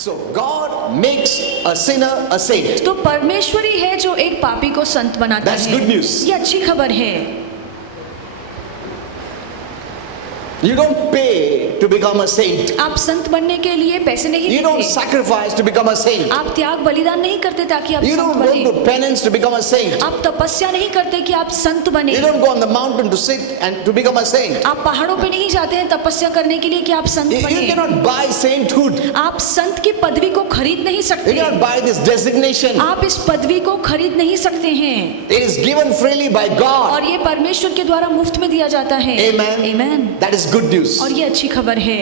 So God makes a sinner a saint. तो परमेश्वर ही है जो एक पापी को संत बनाता That's है। good news. ये अच्छी खबर है। You don't pay to become a saint. आप संत बनने के लिए पैसे नहीं You don't देते, sacrifice to become a saint. आप त्याग बलिदान नहीं करते ताकि आप You संत don't go बने, to penance to become a saint. आप तपस्या नहीं करते कि आप संत बने, You don't go on the mountain to sit and to become a saint. आप पहाड़ों पे नहीं जाते हैं तपस्या करने के लिए कि आप संत You बने। cannot buy sainthood. आप संत की पदवी को खरीद नहीं You सकते, cannot buy this designation. आप इस पदवी को खरीद नहीं सकते हैं, It is given freely by God. और ये परमेश्वर के द्वारा मुफ्त में दिया जाता है। Amen. Amen. That is good news. और ये अच्छी खबर है।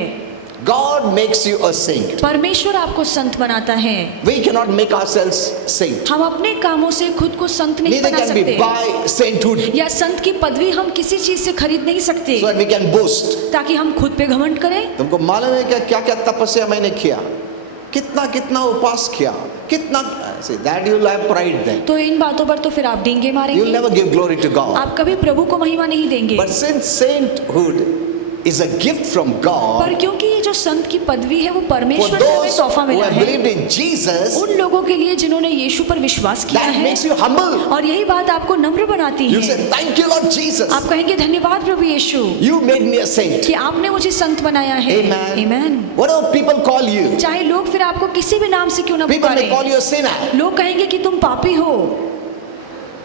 God makes you a saint. परमेश्वर आपको संत बनाता है। We cannot make ourselves saint. हम अपने कामों से खुद को संत नहीं Neither बना can we सकते, buy sainthood या संत की पदवी हम किसी चीज से खरीद नहीं सकते so that we can boast. ताकि हम खुद पे घमंड करें। तुमको मालूम है क्या क्या क्या तपस्या मैंने किया, कितना कितना उपवास किया, कितना see that you will have pride then. तो इन बातों पर तो फिर आप डींगे You will मारेंगे, never give glory to God. आप कभी प्रभु को महिमा नहीं देंगे। But since sainthood is a gift from पर God क्योंकि ये जो संत की पदवी है वो for परमेश्वर से हमें those तोहफा who मिला have है, believed in Jesus, उन लोगों के लिए जिन्होंने यीशु पर विश्वास किया that है, makes you humble. और यही बात आपको नम्र बनाती You say है। thank you Lord Jesus. आप कहेंगे धन्यवाद प्रभु यीशु You made me a saint. कि आपने मुझे संत बनाया है। Amen. Amen. Whatever people call you, चाहे लोग फिर आपको किसी भी नाम से क्यों ना people may call पुकारें, you a sinner. लोग कहेंगे कि तुम पापी हो,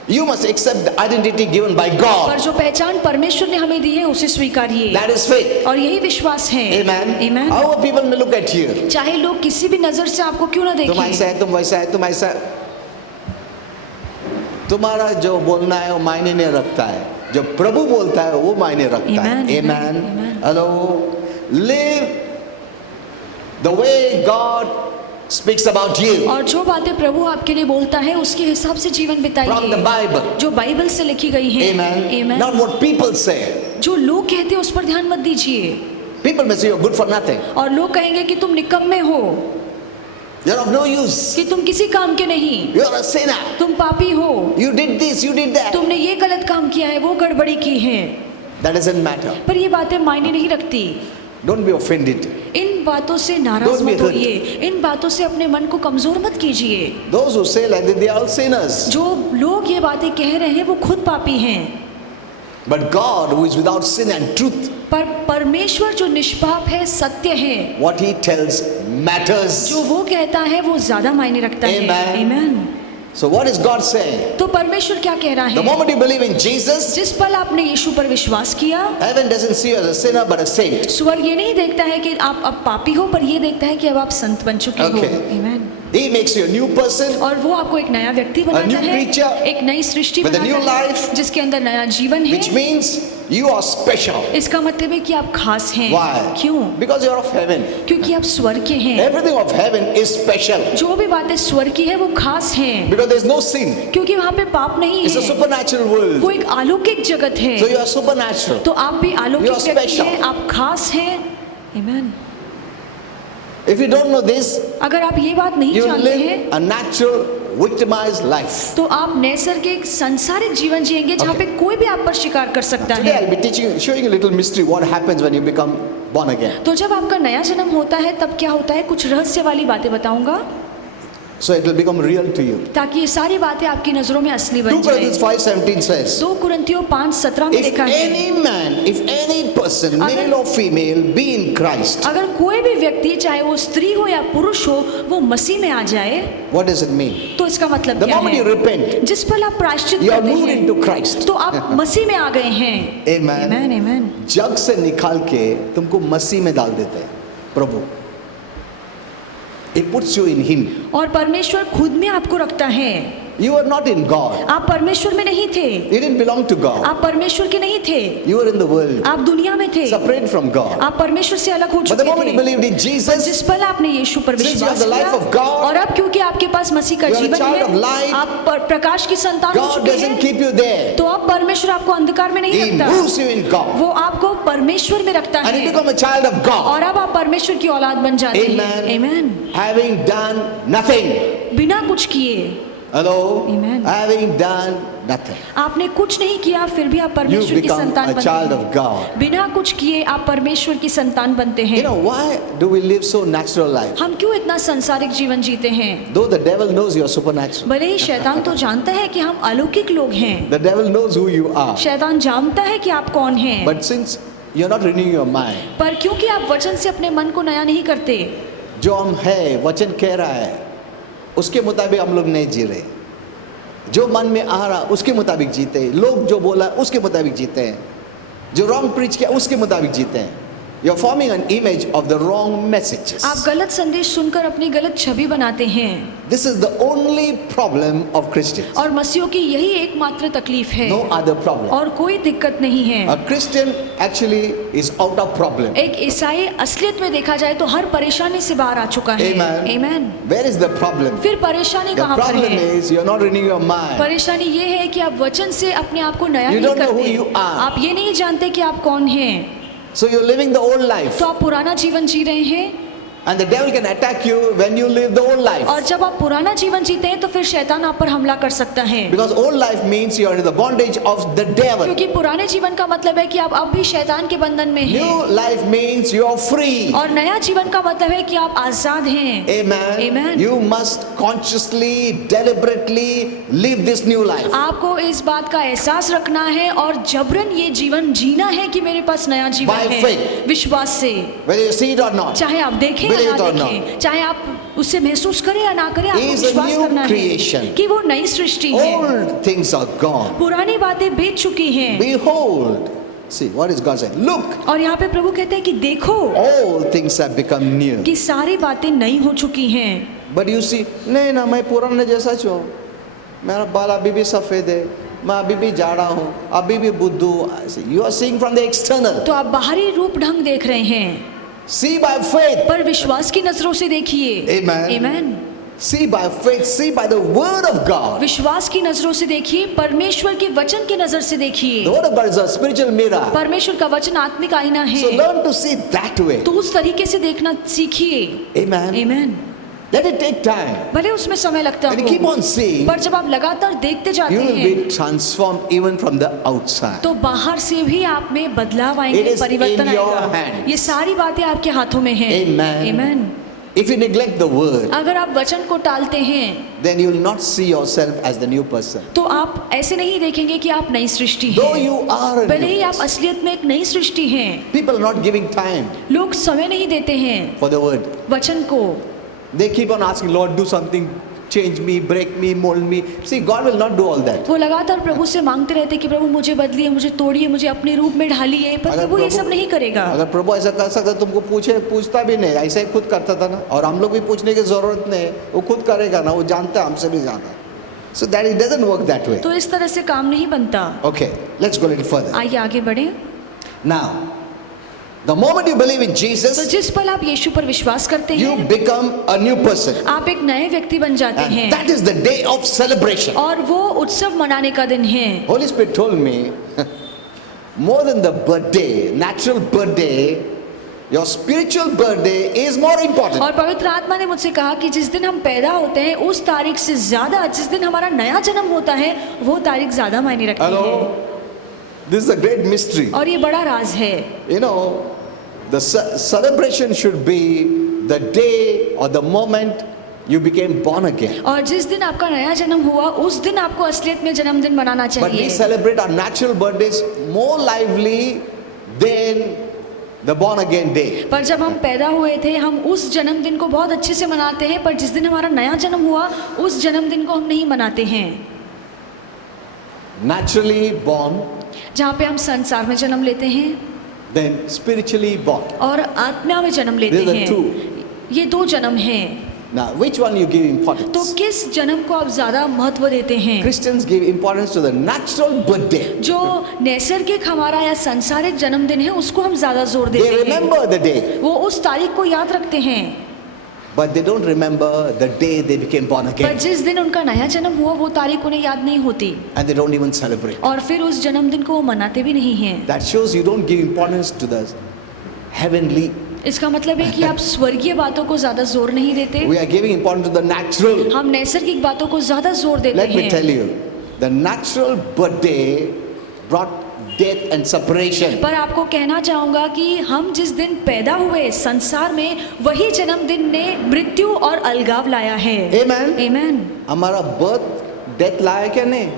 You must accept the identity given by पर God. जो पहचान परमेश्वर ने हमें दी है उसे स्वीकारिए, That is faith. और यही विश्वास है। Amen. Amen. However people may look at you. चाहे लोग किसी भी नजर से आपको क्यों ना तुम देखें, ऐसा है, तुम वैसा है, तुम ऐसा है। तुम्हारा जो बोलना है वो मायने नहीं रखता है, जो प्रभु बोलता है वो मायने रखता है। Amen, Amen. amen. Hello. Live the way God speaks about you और जो बातें प्रभु आपके लिए बोलता है उसके हिसाब से जीवन from the बिताइए, Bible. जो बाइबल से लिखी गई है। Amen. Amen. Not what people say. जो लोग कहते हैं उस पर ध्यान मत दीजिए, People may say you're good for nothing. और लोग कहेंगे कि तुम निकम्मे हो, You're of no use. कि तुम किसी काम के नहीं, You're a sinner. तुम पापी हो, You did this, you did that. तुमने ये गलत काम किया है, वो गड़बड़ी की है। That doesn't matter. पर ये बातें मायने नहीं रखती। Don't be offended. इन बातों से नाराज Don't be मत hurt. होइए, इन बातों से अपने मन को कमजोर मत कीजिए। Those who say like that, they are all sinners. जो लोग ये बातें कह रहे हैं वो खुद पापी हैं, But God, who is without sin and truth, पर परमेश्वर जो निष्पाप है, सत्य है, what He tells matters. जो वो कहता है वो ज्यादा मायने रखता है। Amen. Amen. So what is God saying? तो परमेश्वर क्या कह रहा The है? moment you believe in Jesus, जिस पल आपने यीशु पर विश्वास किया, heaven doesn't see you as a sinner but a saint. स्वर्ग ये नहीं देखता है कि आप अब पापी हो, पर ये देखता है कि अब आप संत बन चुके हो। Okay. Amen. He makes you a new person और वो आपको एक नया व्यक्ति बनाता new है, creature एक नई सृष्टि with a new बनाता है, life, जिसके अंदर नया जीवन which है। means you are special. इसका मतलब है कि आप खास हैं। Why? क्यों? Because you are of heaven. क्योंकि आप स्वर्ग के हैं। Everything of heaven is special जो भी बातें स्वर्ग की है वो खास हैं, because there is no sin. क्योंकि वहाँ पे पाप नहीं It's a है। supernatural world. वो एक अलौकिक जगत है। So you are supernatural. तो आप भी You अलौकिक are व्यक्ति special. हैं, आप खास हैं। Amen. If you don't know this, अगर आप ये बात नहीं you will जानते हैं live a natural victimized life. तो आप नैसर्गिक सांसारिक जीवन जिएंगे जहाँ पे कोई भी आप पर शिकार कर सकता Today है। I'll be teaching, showing you a little mystery what happens when you become born again. तो जब आपका नया जन्म होता है तब क्या होता है, कुछ रहस्य वाली बातें बताऊंगा So it will become real to you. ताकि ये सारी बातें आपकी नजरों में असली 2 बन जाए। Corinthians 5:17 says, 2 कुरिन्थियों 5:17 में if लिखा है, any man, if any person, male or female, be in Christ, अगर कोई भी व्यक्ति चाहे वो स्त्री हो या पुरुष हो वो मसीह में आ जाए, what does it mean? तो इसका मतलब The क्या moment you है? repent, जिस पल आप प्रायश्चित you are करते moved हैं into Christ. तो आप मसीह में आ गए हैं। Amen. Amen, amen. जग से निकाल के तुमको मसीह में डाल देते हैं प्रभु. It puts you in Him. और परमेश्वर खुद में आपको रखता है। You are not in God. आप परमेश्वर में नहीं थे, You didn't belong to God. आप परमेश्वर के नहीं थे, You were in the world, आप दुनिया में थे, separated from God. आप परमेश्वर से अलग हो But the चुके moment you थे। believed in Jesus, जिस पल आपने यीशु पर Since you विश्वास have the life किया, of God, और अब क्योंकि आपके पास मसीह का you are a जीवन child है, of light, आप प्रकाश की संतान हो God चुके doesn't हैं, keep you there. तो अब परमेश्वर आपको अंधकार में नहीं He रखता, moves you in God. वो आपको परमेश्वर में रखता And you है, become a child of God. और अब आप परमेश्वर की औलाद बन जाते हैं। Amen. Amen. Having done nothing. बिना कुछ किए, Hello? Amen. Having done nothing. आपने कुछ नहीं किया फिर भी आप You परमेश्वर की become संतान a बनते child हैं। of God. बिना कुछ किए आप परमेश्वर की संतान बनते You हैं। know, why do we live so natural life? हम क्यों इतना संसारिक जीवन जीते हैं? Though the devil knows you're supernatural. भले ही शैतान तो जानता है कि हम अलौकिक लोग हैं, The devil knows who you are. शैतान जानता है कि आप कौन हैं, But since you're not renewing your mind, पर क्योंकि आप वचन से अपने मन को नया नहीं करते, जो हम है वचन कह रहा है उसके मुताबिक हम लोग नहीं जी रहे, जो मन में आ रहा उसके मुताबिक जीते हैं, लोग जो बोला उसके मुताबिक जीते हैं, जो रॉन्ग प्रीच किया उसके मुताबिक जीते हैं. You're forming an image of the wrong messages. आप गलत संदेश सुनकर अपनी गलत छवि बनाते हैं। This is the only problem of Christians. और मसीहों की यही एकमात्र तकलीफ है, No other problem. और कोई दिक्कत नहीं है। A Christian actually is out of problem. एक ईसाई असलियत में देखा जाए तो हर परेशानी से बाहर आ चुका है। Amen. Amen. Where is the problem? फिर परेशानी The कहाँ पर problem है? is you're not renewing your mind. परेशानी ये है कि आप वचन से अपने आप को नया You नहीं don't know करते। who you are. आप ये नहीं जानते कि आप कौन हैं, So you're living the old life. तो आप पुराना जीवन जी रहे हैं। And the devil can attack you when you live the old life. और जब आप पुराना जीवन जीते हैं तो फिर शैतान आप पर हमला कर सकता है, Because old life means you are in the bondage of the devil. क्योंकि पुराने जीवन का मतलब है कि आप अब भी शैतान के बंधन में हैं। New life means you are free. और नया जीवन का मतलब है कि आप आजाद हैं। Amen. Amen. You must consciously, deliberately live this new life. आपको इस बात का एहसास रखना है और जबरन ये जीवन जीना है कि मेरे पास नया जीवन By है, faith. विश्वास से। Whether you see it or not. चाहे आप देखें या Believe it ना or देखें, चाहे आप उससे महसूस करें या ना करें, आपको He is a विश्वास new करना creation. है कि वो नई सृष्टि है। Old things are gone. पुरानी बातें बीत चुकी हैं। Behold. See, what is God saying? Look, और यहाँ पे प्रभु कहते हैं कि देखो all things have become new. कि सारी बातें नई हो चुकी हैं। But you see, नहीं ना, मैं पुराने जैसा छूँ, मेरा बाल अभी भी सफ़ेद है, मैं अभी भी जाड़ा हूँ, अभी भी बुद्धू. You are seeing from the external. तो आप बाहरी रूप ढंग देख रहे हैं, See by faith. पर विश्वास की नजरों से देखिए। Amen. Amen. See by faith. See by the word of God. विश्वास की नजरों से देखिए, परमेश्वर के वचन की नजर से देखिए। The word of God is a spiritual mirror. परमेश्वर का वचन आत्मिक आईना So है, learn to see that way. तो उस तरीके से देखना सीखिए। Amen. Amen. Let it take time. भले उसमें समय लगता And you keep हो, on seeing, पर जब आप लगातार देखते जाते you will हैं be transformed even from the outside. तो बाहर से भी आप में बदलाव It आएंगे, is परिवर्तन in your आएगा। hands. ये सारी बातें आपके हाथों में हैं। Amen. Amen. If you neglect the word, अगर आप वचन को टालते हैं then you will not see yourself as the new person. तो आप ऐसे नहीं देखेंगे कि आप नई सृष्टि Though हैं। you are a भले new ही आप person, असलियत में एक नई सृष्टि हैं, people are not giving time लोग समय नहीं देते हैं for the word. वचन को। They keep on asking, Lord, do something, change me, break me, mold me. See, God will not do all that. वो लगातार प्रभु से मांगते रहते कि प्रभु मुझे बदलिए, मुझे तोड़िए, मुझे अपने रूप में ढालिए, पर प्रभु ये सब नहीं करेगा। अगर प्रभु ऐसा कर सकता तुमको पूछता भी नहीं, ऐसा ही खुद करता था ना, और हम लोग भी पूछने की जरूरत नहीं, वो खुद करेगा ना, वो जानता है हमसे भी ज्यादा. So that it doesn't work that way. तो इस तरह से काम नहीं बनता। Okay, let's go a little further. आइए आगे बढ़े। Now, the moment you believe in तो Jesus, जिस पल आप यीशु पर विश्वास करते you हैं, become a new person. आप एक नए व्यक्ति बन जाते And हैं, that is the day of celebration. और वो उत्सव मनाने का दिन है। Holy Spirit told me, more than the birthday, natural birthday, your spiritual birthday is more important. और पवित्र आत्मा ने मुझसे कहा कि जिस दिन हम पैदा होते हैं उस तारीख से ज्यादा जिस दिन हमारा नया जन्म होता है वो तारीख ज्यादा मायने रखती है। Hello? This is a great mystery. और ये बड़ा राज है। You know, the celebration should be the day or the moment you became born again. और जिस दिन आपका नया जन्म हुआ उस दिन आपको असलियत में जन्मदिन मनाना But we चाहिए। celebrate our natural birthdays more lively than the born again day. पर जब हम पैदा हुए थे हम उस जन्मदिन को बहुत अच्छे से मनाते हैं, पर जिस दिन हमारा नया जन्म हुआ उस जन्मदिन को हम नहीं मनाते हैं। Naturally born, जहाँ पे हम संसार में जन्म लेते हैं then spiritually born. और आत्मा में जन्म लेते These are the हैं। two. ये दो जन्म हैं। Now, which one you give तो importance? किस जन्म को आप ज्यादा महत्व देते हैं? Christians give importance to the natural birthday. जो नैसर्गिक हमारा या सांसारिक जन्मदिन है उसको हम ज्यादा जोर They देते हैं। remember the day, वो उस तारीख को याद रखते हैं, but they don't remember the day they became born पर again. जिस दिन उनका नया जन्म हुआ वो तारीख उन्हें याद नहीं होती And they don't even celebrate. और फिर उस जन्मदिन को वो मनाते भी नहीं हैं। That shows you don't give importance to the heavenly इसका मतलब है कि आप स्वर्गीय बातों को ज्यादा जोर नहीं देते, We are giving importance to the natural. हम नैसर्गिक बातों को ज्यादा जोर देते Let me tell हैं। you, the natural birthday brought death and separation. पर आपको कहना चाहूंगा कि हम जिस दिन पैदा हुए संसार में, वही जन्मदिन ने मृत्यु और अलगाव लाया है। Amen. आमीन। हमारा बर्थ डेथ लाया क्या नहीं?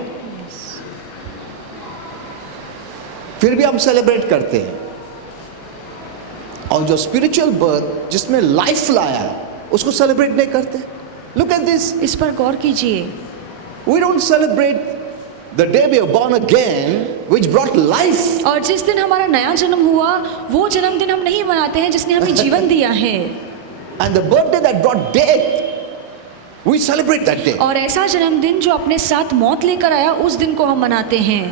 फिर भी हम सेलिब्रेट करते हैं। और जो स्पिरिचुअल बर्थ जिसमें लाइफ लाया, उसको सेलिब्रेट नहीं करते। लुक एट दिस, इस पर गौर कीजिए। We don't celebrate the day we are born again which brought life. और जिस दिन हमारा नया जन्म हुआ, वो जन्मदिन हम नहीं मनाते हैं जिसने हमें जीवन दिया है। And the birthday that brought death, we celebrate that day. और ऐसा जन्मदिन जो अपने साथ मौत लेकर आया, उस दिन को हम मनाते हैं।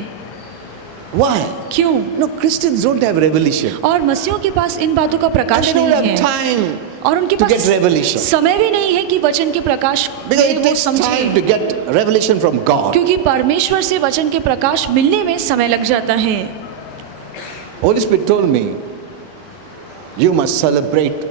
Why? क्यों? No, Christians don't have revelation. और मसीहों के पास इन बातों का And प्रकाश they don't नहीं have है, time और उनके to पास get revelation. समय भी नहीं है कि वचन के प्रकाश Because में it वो takes time समझे, to get revelation from God. क्योंकि परमेश्वर से वचन के प्रकाश मिलने में समय लग जाता है। Holy Spirit told me, you must celebrate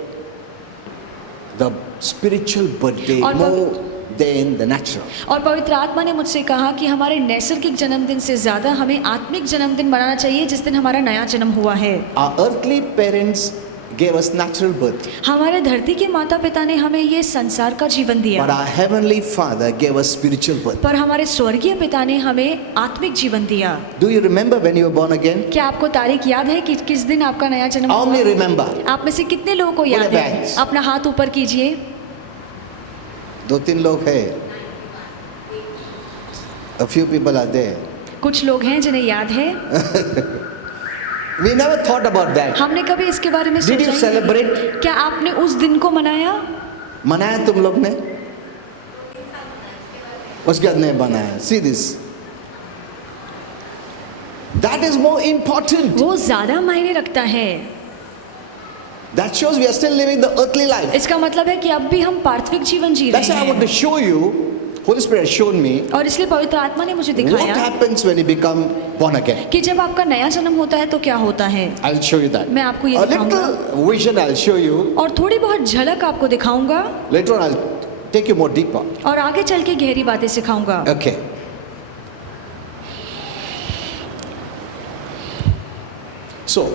the spiritual birthday और more than the natural. और पवित्र आत्मा ने मुझसे कहा कि हमारे नैसर्गिक जन्मदिन से ज्यादा हमें आत्मिक जन्मदिन मनाना चाहिए, जिस दिन हमारा नया जन्म हुआ है। Our earthly parents gave us natural birth, हमारे धरती के माता पिता ने हमें ये संसार का जीवन but दिया, our heavenly Father gave us spiritual birth. पर हमारे स्वर्गीय पिता ने हमें आत्मिक जीवन दिया। Do you remember when you were born again? क्या आपको तारीख याद है कि किस दिन आपका नया जन्म How हुआ? many remember? आप में से कितने लोगों को Put याद your है? hands. अपना हाथ ऊपर कीजिए। 2-3 लोग हैं। A few people are there. कुछ लोग हैं जिन्हें याद है। We never thought about that. हमने कभी इसके बारे में Did सोचा you ही नहीं। celebrate? क्या आपने उस दिन को मनाया? मनाया तुम लोग ने? उसके बाद नहीं बनाया। See this. That is more important. वो ज्यादा मायने रखता है। That shows we are still living the earthly life. इसका मतलब है कि अब भी हम पार्थिविक जीवन जी That's रहे why I want हैं। to show you. Holy Spirit has shown me और इसलिए पवित्र आत्मा ने मुझे what दिखाया happens when you become born again. कि जब आपका नया जन्म होता है तो क्या होता है। I'll show you that. मैं आपको ये A दिखाऊंगा। little vision I'll show you. और थोड़ी बहुत झलक आपको दिखाऊंगा, Later on I'll take you more deeper. और आगे चल के गहरी बातें सिखाऊंगा। Okay. So,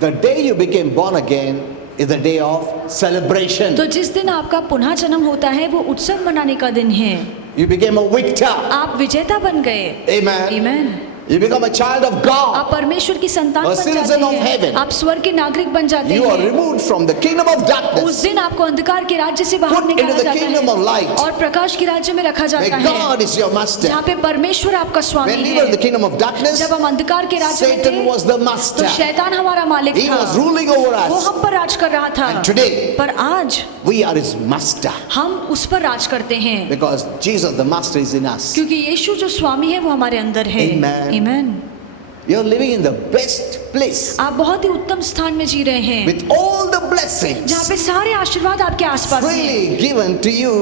the day you became born again is the day of celebration. तो जिस दिन आपका पुनः जन्म होता है, वो उत्सव मनाने का दिन है। You became a victor. आप विजेता बन गए। Amen. आमीन। You become a child of God. आप परमेश्वर की संतान A बन citizen जाते of हैं। heaven. आप स्वर्ग के नागरिक बन जाते You are हैं। removed from the kingdom of उस darkness. दिन आपको अंधकार के राज्य से बाहर Put into निकाला the जाता kingdom of है light. और प्रकाश के राज्य में रखा Where जाता है, God is your master. जहाँ पे परमेश्वर आपका स्वामी When we were in the है। kingdom of darkness, जब हम अंधकार के राज्य में Satan थे, was the तो master. शैतान हमारा मालिक He था, was ruling over वो us. हम पर राज कर रहा था। And today, पर आज we are his master. हम उस पर राज करते हैं, Because Jesus, the master, is in us. क्योंकि यीशु जो स्वामी है वो हमारे अंदर है। Amen. आमीन। You're living in the best place आप बहुत ही उत्तम स्थान में जी रहे हैं, with all the blessings जहाँ पे सारे आशीर्वाद आपके आसपास हैं, freely given to you,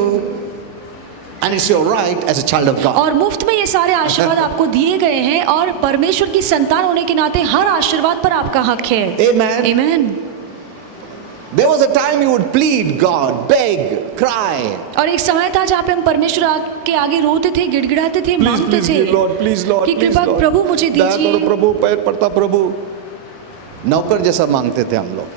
and it's your right as a child of God. और मुफ्त में ये सारे आशीर्वाद आपको दिए गए हैं, और परमेश्वर की संतान होने के नाते हर आशीर्वाद पर आपका हक है। Amen. आमीन। There was a time you would plead God, beg, cry. और एक समय था जहाँ पे हम परमेश्वर के आगे रोते थे, गिड़गिड़ाते थे, मांगते थे please Lord, कि कृपा प्रभु मुझे दीजिए। प्रभु, पैर पड़ता प्रभु। नौकर जैसा मांगते थे हम लोग,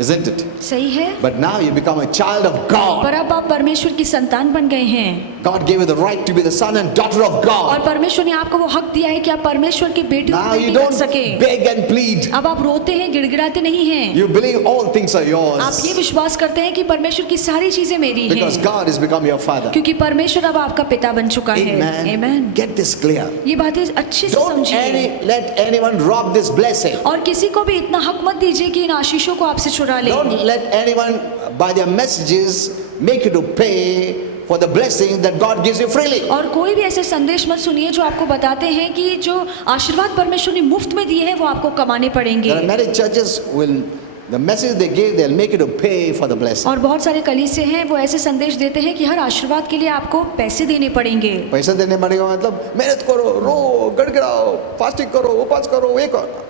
isn't it? सही है। But now you become a child of God. पर अब आप परमेश्वर की संतान बन गए हैं, God gave you the right to be the son and daughter of और God. परमेश्वर ने आपको वो हक दिया है कि आप परमेश्वर के बेटे और Now you बेटी बन don't सके। beg and plead. अब आप रोते हैं, गिड़गिड़ाते नहीं हैं। You believe all things are आप yours ये विश्वास करते हैं कि परमेश्वर की सारी चीजें मेरी because हैं, God has become your father. क्योंकि परमेश्वर अब आपका पिता बन चुका है। Amen. आमीन। Get this clear. ये बातें अच्छे से Don't समझिए, let anyone rob this blessing. और किसी को भी इतना हक मत दीजिए कि इन आशीषों को आपसे चुरा ले। Don't let anyone by their messages make you to pay for the blessing that God gives you freely. और कोई भी ऐसे संदेश मत सुनिए जो आपको बताते हैं कि जो आशीर्वाद परमेश्वर ने मुफ्त में दिए हैं वो आपको कमाने पड़ेंगे। There are many churches will the message they give they'll make you to pay for the blessing. और बहुत सारे कलीसिया हैं वो ऐसे संदेश देते हैं कि हर आशीर्वाद के लिए आपको पैसे देने पड़ेंगे। पैसा देने पड़ेगा मतलब मेहनत करो, रो, गड़गड़ाओ, फास्टिंग करो, उपवास करो, ये करो।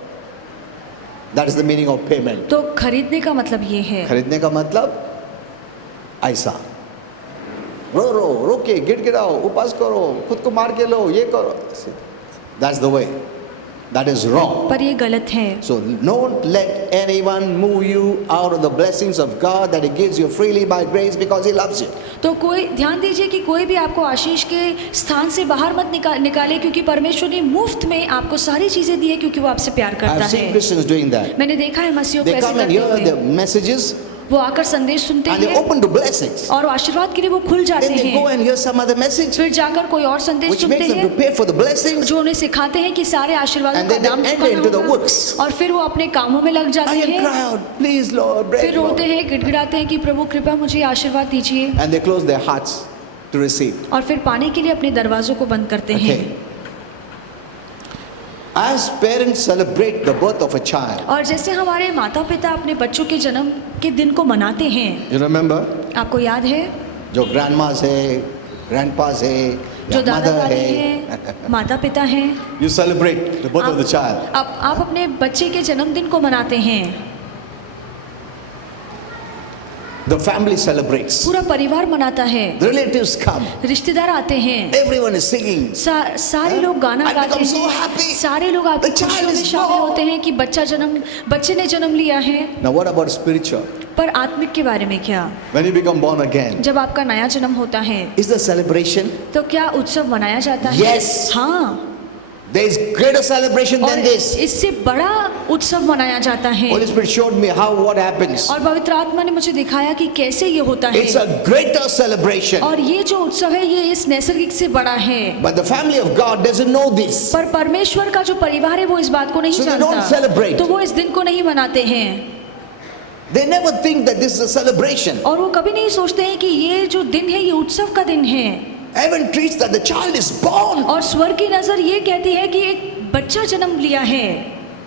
That is the meaning of payment. तो खरीदने का मतलब ये है। खरीदने का मतलब ऐसा, रो के गिड़गिड़ाओ, उपवास करो, खुद को मार के लो, ये करो. That's the way. That is wrong. पर ये गलत है। So don't let anyone move you out of the blessings of God that He gives you freely by grace because He loves you. तो कोई ध्यान दीजिए कि कोई भी आपको आशीष के स्थान से बाहर मत निकाले, क्योंकि परमेश्वर ने मुफ्त में आपको सारी चीजें दी है, क्योंकि वो आपसे प्यार करता I've seen है। Christians doing that. मैंने देखा है मसीहों को They ऐसे come and करते hear the हुए। messages वो आकर संदेश सुनते and they हैं open to blessings. और आशीर्वाद के लिए वो खुल जाते Then they go हैं। and hear some other message फिर जाकर कोई और संदेश which सुनते makes them to हैं pay for the blessings. जो उन्हें सिखाते हैं कि सारे आशीर्वादों And का then they दाम enter into the चुकाना works. होगा, और फिर वो अपने कामों में लग जाते And हैं। cry out, please Lord, फिर break रोते Lord. हैं, गिड़गिड़ाते हैं कि प्रभु कृपया मुझे आशीर्वाद दीजिए, And they close their hearts to receive. और फिर पाने के लिए अपने दरवाजों को बंद करते हैं। Okay. As parents celebrate the birth of a child, और जैसे हमारे माता पिता अपने बच्चों के जन्म के दिन को मनाते हैं, you remember, आपको याद है, जो grandmas है, grandpas है, जो या दादा mother दादी है, हैं, माता पिता हैं, you celebrate the birth of the child. आप अपने बच्चे के जन्मदिन को मनाते हैं, The family celebrates. पूरा परिवार मनाता है, The relatives come. रिश्तेदार आते हैं, Everyone is singing. सारे लोग गाना I गाते become so हैं, happy. सारे लोग आपकी The child खुशियों में is शामिल born. होते हैं कि बच्चे ने जन्म लिया है। Now what about spiritual? पर आत्मिक के बारे में क्या? When you become born again, जब आपका नया जन्म होता है is the celebration? तो क्या उत्सव मनाया जाता है? Yes. हाँ, There is greater celebration और than this. इससे बड़ा उत्सव मनाया जाता है। Holy Spirit showed me what happens. और पवित्र आत्मा ने मुझे दिखाया कि कैसे ये होता है। It's a greater celebration. और ये जो उत्सव है ये इस नैसर्गिक से बड़ा है। But the family of God doesn't know this. पर परमेश्वर का जो परिवार है वो इस बात को नहीं So they don't जानता, celebrate. तो वो इस दिन को नहीं मनाते हैं। They never think that this is a celebration. और वो कभी नहीं सोचते हैं कि ये जो दिन है ये उत्सव का दिन है। Heaven treats that the child is born और स्वर्ग की नजर ये कहती है कि एक बच्चा जन्म लिया है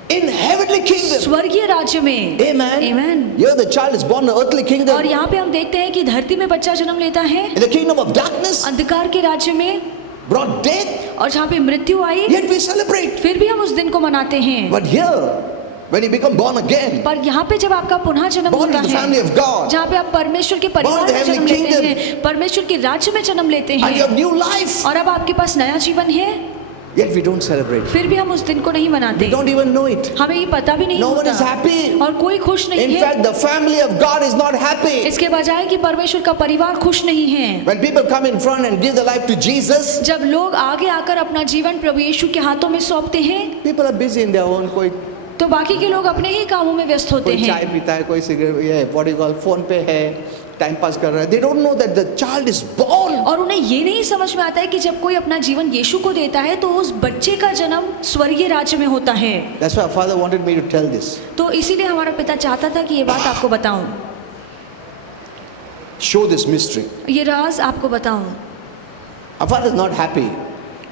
in heavenly kingdom. स्वर्गीय राज्य में। Amen. Amen. Here the child is born in the earthly और kingdom. यहाँ पे हम देखते हैं कि धरती में बच्चा जन्म लेता है, In the kingdom of darkness, अंधकार के राज्य में, brought death, और जहाँ पे मृत्यु आई yet we celebrate. फिर भी हम उस दिन को मनाते हैं। But here, when you become born again, पर यहाँ पे जब आपका पुनः जन्म born होता in the family है, of God, जहाँ पे आप परमेश्वर के परिवार Born in में the जन्म heavenly लेते kingdom. हैं, परमेश्वर के राज्य में जन्म लेते and you हैं, have new life, और अब आपके पास नया जीवन है, yet we don't celebrate. फिर भी हम उस दिन को नहीं We मनाते। don't even know it. हमें ये पता भी नहीं No one is होता, happy. और कोई खुश नहीं In है। fact, the family of God is not happy. इसके बजाय कि परमेश्वर का परिवार खुश नहीं है। When people come in front and give their life to Jesus, जब लोग आगे आकर अपना जीवन प्रभु यीशु के हाथों में सौंपते हैं, people are busy in their own. तो बाकी के लोग अपने ही कामों में व्यस्त होते कोई चाय हैं, पीता है, कोई सिगरेट, ये what do you call, phone पे है, टाइम पास कर रहा है. They don't know that the child is born. और उन्हें ये नहीं समझ में आता है कि जब कोई अपना जीवन यीशु को देता है तो उस बच्चे का जन्म स्वर्गीय राज्य में होता है। That's why our Father wanted me to tell this. तो इसीलिए हमारा पिता चाहता था कि ये बात आपको बताऊं, Show this mystery. ये राज आपको बताऊं। Our Father is not happy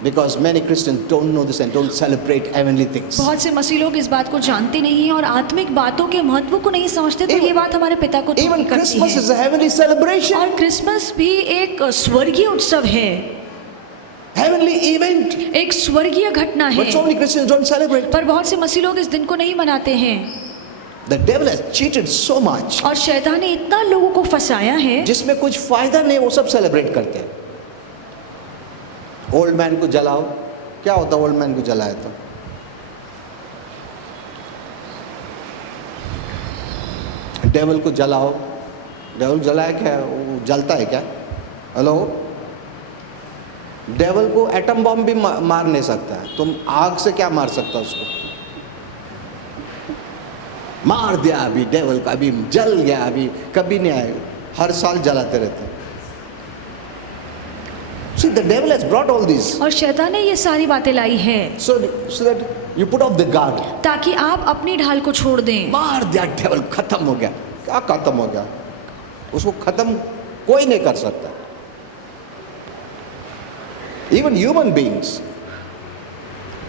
because many Christians don't know this and don't celebrate heavenly things. बहुत से मसीह लोग इस बात को जानते नहीं और आत्मिक बातों के महत्व को नहीं समझते, तो ये बात हमारे पिता को Even दुखी करती Christmas है। is a heavenly celebration, और क्रिसमस भी एक स्वर्गीय उत्सव है, heavenly event. एक स्वर्गीय घटना है, But so many Christians don't celebrate. पर बहुत से मसीह लोग इस दिन को नहीं मनाते हैं। The devil has cheated so much. और शैतान ने इतना लोगों को फंसाया है, जिसमें कुछ फायदा नहीं, वो सब सेलिब्रेट करते हैं. ओल्ड मैन को जलाओ, क्या होता ओल्ड मैन को जलाए तो? डेविल को जलाओ, डेविल जलाया क्या, वो जलता है क्या? हेलो, डेविल को एटम बॉम्ब भी मार नहीं सकता है, तुम आग से क्या मार सकता उसको? मार दिया अभी डेविल का, अभी जल गया, अभी कभी नहीं आएगा, हर साल जलाते रहते हैं. See, the devil has brought all these. और शैतान ने ये सारी बातें लाई है So that you put off the guard. ताकि आप अपनी ढाल को छोड़ दें। मार दिया डेविल, खत्म हो गया. क्या खत्म हो गया? उसको खत्म कोई नहीं कर सकता. Even human beings.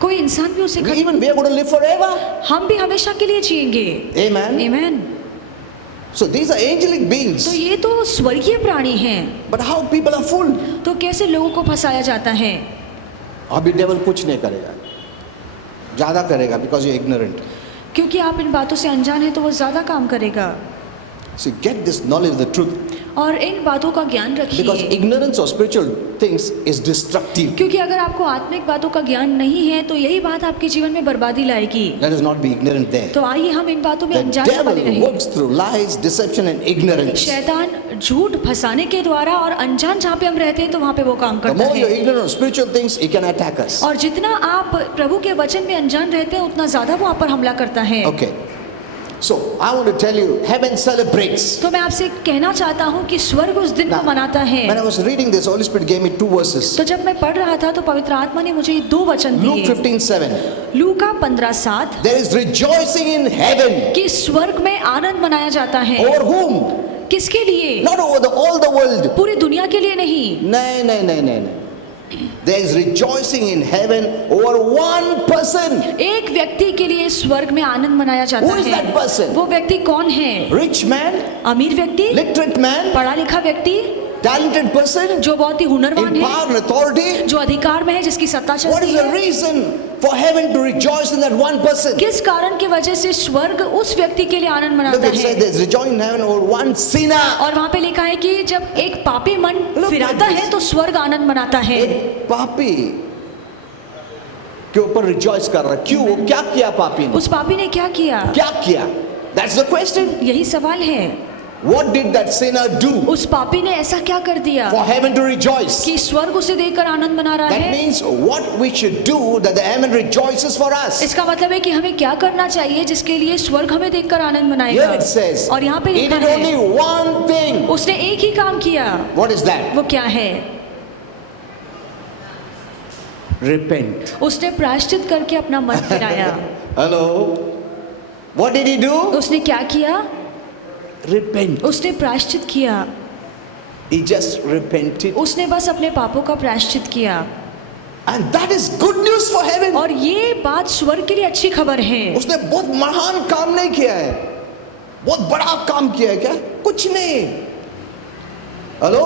कोई इंसान भी उसे Even we are going to live forever. हम भी हमेशा के लिए जिएंगे। Amen. आमीन। So these are angelic beings. तो ये तो स्वर्गीय प्राणी हैं। But how people are fooled? तो कैसे लोगों को फंसाया जाता है? अभी डेविल कुछ नहीं करेगा, ज़्यादा करेगा because you are ignorant. क्योंकि आप इन बातों से अनजान हैं तो वो ज़्यादा काम करेगा। So get this knowledge of the truth, और इन बातों का ज्ञान because रखिए, ignorance of spiritual things is destructive. क्योंकि अगर आपको आत्मिक बातों का ज्ञान नहीं है तो यही बात आपके जीवन में बर्बादी लाएगी। Let us not be ignorant there. तो आइए हम इन बातों में The अनजाने वाले devil रहें। works through lies, deception and ignorance. शैतान झूठ फंसाने के द्वारा और अनजान जहाँ पे हम रहते हैं तो वहाँ पे वो काम The करता more you're है। ignorant of spiritual things, he can attack us. और जितना आप प्रभु के वचन में अनजान रहते हैं उतना ज्यादा वो आप पर हमला करता है। Okay. So I want to tell you, heaven celebrates. तो मैं आपसे कहना चाहता हूँ कि स्वर्ग उस दिन को मनाता है। When I was reading this, Holy Spirit gave me 2 verses. तो जब मैं पढ़ रहा था तो पवित्र आत्मा ने मुझे 2 वचन Luke दिए। 15:7. लूका 15:7 There is rejoicing in heaven. कि स्वर्ग में आनंद मनाया जाता है। Over whom? किसके लिए? Not over all the world. पूरी दुनिया के लिए नहीं। No. There is rejoicing in heaven over one person. एक व्यक्ति के लिए स्वर्ग में आनंद मनाया जाता Who is है। that person? वो व्यक्ति कौन है? Rich man, अमीर व्यक्ति, literate man, पढ़ा लिखा व्यक्ति, talented person, जो बहुत ही हुनरवान in है, power and authority. जो अधिकार में है, जिसकी सत्ता What चलती is the है। reason for heaven to rejoice in that one person? किस कारण की वजह से स्वर्ग उस व्यक्ति के लिए आनंद Look, मनाता it says है? there's rejoicing in heaven over one sinner. और वहाँ पे लिखा है कि जब एक पापी मन Look फिराता at है this. तो स्वर्ग आनंद मनाता है। एक पापी के ऊपर रिजॉइस कर रहा है। क्यों? वो क्या किया पापी ने? उस पापी ने क्या किया? क्या किया? That's the question. यही सवाल है। What did that sinner do उस पापी ने ऐसा क्या कर दिया for heaven to rejoice? कि स्वर्ग उसे देखकर आनंद मना रहा That है? means what we should do that the heaven rejoices for us. इसका मतलब है कि हमें क्या करना चाहिए जिसके लिए स्वर्ग हमें देखकर आनंद Here मनाएगा। it says, और यहाँ पे he लिखा did only है one thing. उसने एक ही काम किया। What is that? वो क्या है? Repent. उसने प्रायश्चित करके अपना मन फिराया। Hello. What did he do? उसने क्या किया? Repent. उसने प्रायश्चित किया। He just repented. उसने बस अपने पापों का प्रायश्चित किया। And that is good news for heaven. और ये बात स्वर्ग के लिए अच्छी खबर है। उसने बहुत महान काम नहीं किया है, बहुत बड़ा काम किया है क्या? कुछ नहीं। Hello,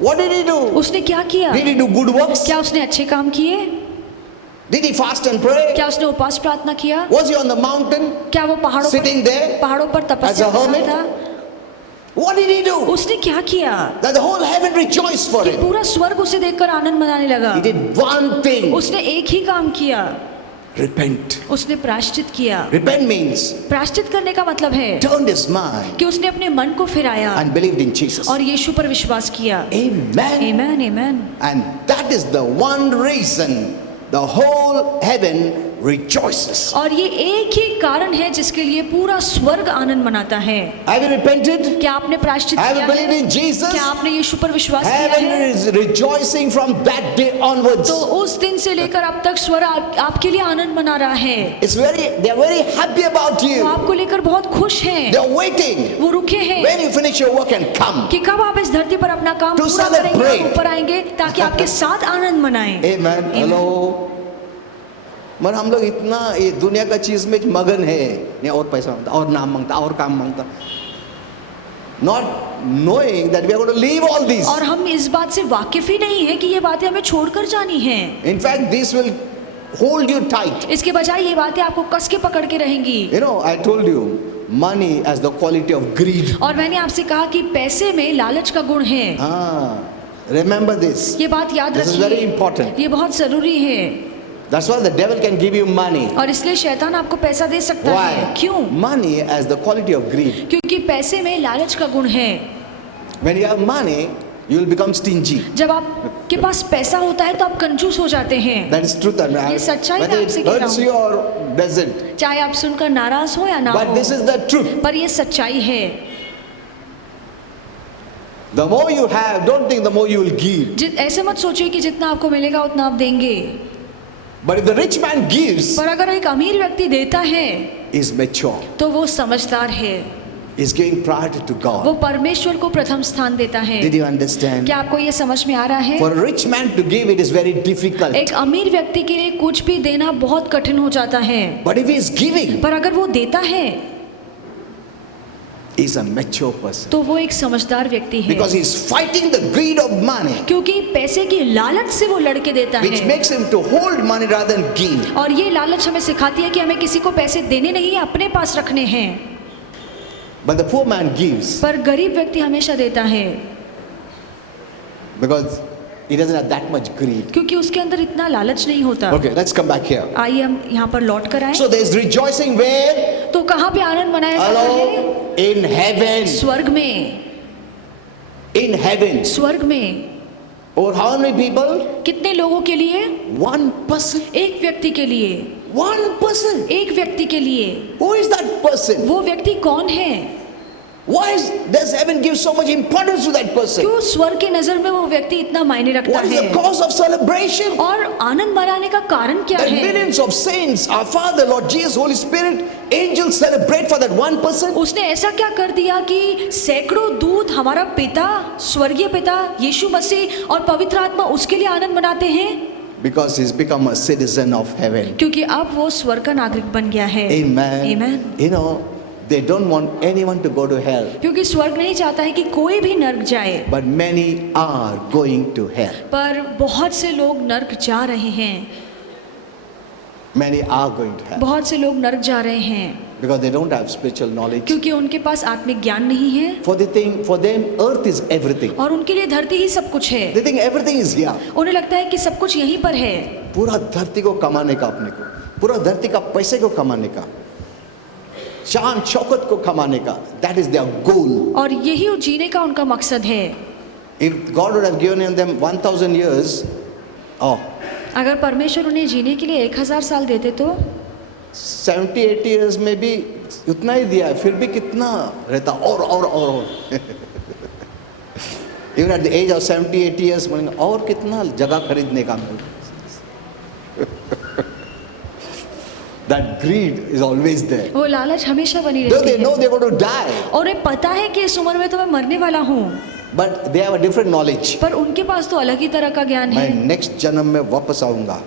what did he do? उसने क्या किया? Did he do good works? क्या उसने अच्छे काम किए? Did he fast and pray? क्या उसने उपवास प्रार्थना किया? Was he on the mountain क्या वो sitting there पहाड़ों पर as तपस्या a कर hermit? रहा था? What did he do? उसने क्या किया That the whole heaven rejoiced for कि him. पूरा स्वर्ग उसे देखकर आनंद मनाने लगा? He did one thing. उसने एक ही काम किया। Repent. उसने प्रायश्चित किया। Repent means प्रायश्चित करने का मतलब है turned his mind कि उसने अपने मन को फिराया and believed in Jesus. और यीशु पर विश्वास किया। Amen. Amen amen. And that is the one reason the whole heaven rejoices. और ये एक ही कारण है जिसके लिए पूरा स्वर्ग आनंद मनाता है। Have you repented? क्या आपने प्रायश्चित Have you किया believed है? in Jesus? क्या आपने यीशु पर विश्वास किया Heaven है? is rejoicing from that day onwards. तो उस दिन से लेकर अब तक स्वर्ग आपके लिए आनंद मना रहा है। They're very happy about वो you. आपको लेकर बहुत खुश हैं। They're waiting वो रुके हैं when you finish your work and come. कि कब आप इस धरती पर अपना काम To पूरा करेंगे celebrate. और ऊपर आएंगे ताकि आपके साथ आनंद मनाएं। Amen. Hello. मगर हम लोग इतना ये दुनिया का चीज में मगन है, नहीं और पैसा मांगता, और नाम मांगता, और काम मांगता, not knowing that we are going to leave all these. और हम इस बात से वाकिफ ही नहीं है कि ये बातें हमें छोड़कर जानी हैं। In fact, this will hold you tight. इसके बजाय ये बातें आपको कस के पकड़ के रहेंगी। You know, I told you, money as the quality of greed. और मैंने आपसे कहा कि पैसे में लालच का गुण है। Remember this. ये बात याद This is very रखिए, important. ये बहुत जरूरी है। That's why the devil can give you money. और इसलिए शैतान आपको पैसा दे सकता है। Why? क्यों? Money as the quality of greed. क्योंकि पैसे में लालच का गुण है। When you have money, you will become stingy. जब आपके पास पैसा होता है तो आप कंजूस हो जाते हैं। That is truth. ये सच्चाई Whether मैं it आपसे कह रहा hurts हूँ। you or doesn't. चाहे आप सुनकर नाराज हो या ना But हो, this is the truth. पर ये सच्चाई है। The more you have, don't think the more you will give. ऐसे मत सोचिए कि जितना आपको मिलेगा उतना आप देंगे। But if the rich man gives, पर अगर एक अमीर व्यक्ति देता है is mature. तो वो समझदार है। Is giving priority to वो God. परमेश्वर को प्रथम स्थान देता है। Did you understand? क्या आपको ये समझ में आ रहा है? For a rich man to give, it is very difficult. एक अमीर व्यक्ति के लिए कुछ भी देना बहुत कठिन हो जाता है। But if he is giving, पर अगर वो देता है is a mature person. तो वो एक समझदार व्यक्ति है, Because he is fighting the greed of money, क्योंकि पैसे की लालच से वो लड़के देता which है। makes him to hold money rather than give. और ये लालच हमें सिखाती है कि हमें किसी को पैसे देने नहीं, अपने पास रखने हैं। But the poor man gives पर गरीब व्यक्ति हमेशा देता है, because he doesn't have that much greed. क्योंकि उसके अंदर इतना लालच नहीं होता। Okay, let's come back here. आइए हम यहाँ पर लौट कर आए। So there's rejoicing where? तो कहाँ पे आनंद मनाया जाता है? Hello? In heaven. स्वर्ग में। In heaven. स्वर्ग में। Or how many people? कितने लोगों के लिए? One person. एक व्यक्ति के लिए। One person. एक व्यक्ति के लिए। Who is that person? वो व्यक्ति कौन है? Why does heaven give so much importance to that person? क्यों स्वर्ग की नजर में वो व्यक्ति इतना मायने रखता What is the है? cause of celebration? और आनंद मनाने का कारण क्या That है? millions of saints, our Father, Lord Jesus, Holy Spirit, angels celebrate for that one person. उसने ऐसा क्या कर दिया कि सैकड़ों दूत, हमारा पिता, स्वर्गीय पिता यीशु मसीह और पवित्र आत्मा उसके लिए आनंद मनाते हैं? Because he's become a citizen of heaven. क्योंकि अब वो स्वर्ग का नागरिक बन गया है। Amen. Amen. You know, they don't want anyone to go to hell. क्योंकि स्वर्ग नहीं चाहता है कि कोई भी नर्क जाए, But many are going to hell. पर बहुत से लोग नर्क जा रहे हैं। Many are going to hell. बहुत से लोग नर्क जा रहे हैं Because they don't have spiritual knowledge. क्योंकि उनके पास आत्मिक ज्ञान नहीं है, For them, earth is everything. और उनके लिए धरती ही सब कुछ है। They think everything is here. उन्हें लगता है कि सब कुछ यहीं पर है। पूरा धरती को कमाने का अपने को, पूरा धरती का पैसे को कमाने का, शान शौकत को कमाने का, that is their goal. और यही जीने का उनका मकसद है। If God would have given them 1,000 years, oh, अगर परमेश्वर उन्हें जीने के लिए 1000 साल देते तो 70-80 years में भी उतना ही दिया है, फिर भी कितना रहता और Even at the age of 70-80 years, बोलेंगे और कितना जगह खरीदने का मिल। That greed is always there. वो लालच हमेशा बनी Though रहती they know है, they're going to die, और उन्हें पता है कि इस उम्र में तो मैं मरने वाला हूँ, but they have a different knowledge. पर उनके पास तो अलग ही तरह का ज्ञान मैं है। नेक्स्ट जन्म में वापस आऊंगा।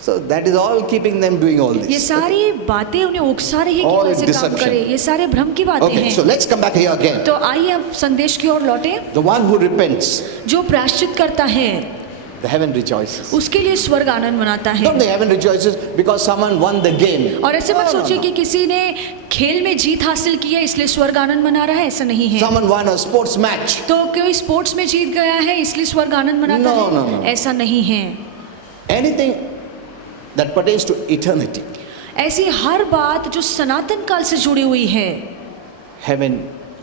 So that is all keeping them doing all ये this. सारी बातें उन्हें उकसा रही है कि All कैसे काम deception. करे। ये सारे भ्रम की बातें Okay, so हैं। let's come back here again. तो आइए अब संदेश की ओर लौटे। The one who repents, जो प्रायश्चित करता है the heaven rejoices. उसके लिए स्वर्ग आनंद मनाता है। Don't the heaven rejoices because someone won the game? और ऐसे मत No, no, सोचिए no. कि किसी ने खेल में जीत हासिल की है इसलिए स्वर्ग आनंद मना रहा है, ऐसा नहीं है। Someone won a sports match. तो कोई स्पोर्ट्स में जीत गया है इसलिए स्वर्ग आनंद मनाता No, है, no, no. ऐसा नहीं है। Anything that pertains to eternity, ऐसी हर बात जो सनातन काल से जुड़ी हुई है, heaven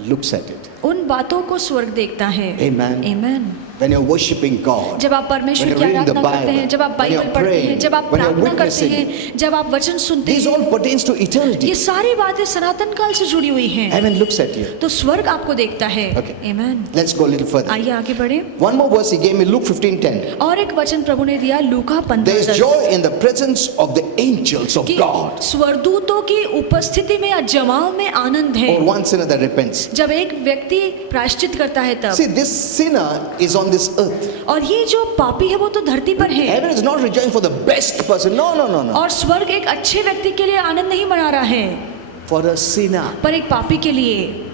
looks at it. उन बातों को स्वर्ग देखता है। Amen. Amen. When you're worshiping God, जब आप परमेश्वर when की you're reading the आराधना करते हैं, Bible, जब आप when बाइबल you're पढ़ते हैं, praying, जब आप when you're प्रार्थना करते witnessing, हैं, जब आप वचन सुनते these हैं, all pertains to eternity. ये सारी बातें सनातन काल से जुड़ी हुई हैं। Heaven looks at you. तो स्वर्ग आपको देखता है। Okay. Amen. Let's go a little further. आइए आगे बढ़े। One more verse he gave me, Luke 15:10. और एक वचन प्रभु ने दिया लूका There is 15:10 joy in the presence of the angels of कि God. स्वर्गदूतों की उपस्थिति में या जमाव में आनंद है। Or one sinner that repents. जब एक व्यक्ति प्रायश्चित करता है तब। See, this sinner is on this earth. और ये जो पापी है वो तो धरती पर है। Heaven is not rejoicing for the best person. No, no, no, no. और स्वर्ग एक अच्छे व्यक्ति के लिए आनंद नहीं मना रहा है, For a sinner. पर एक पापी के लिए।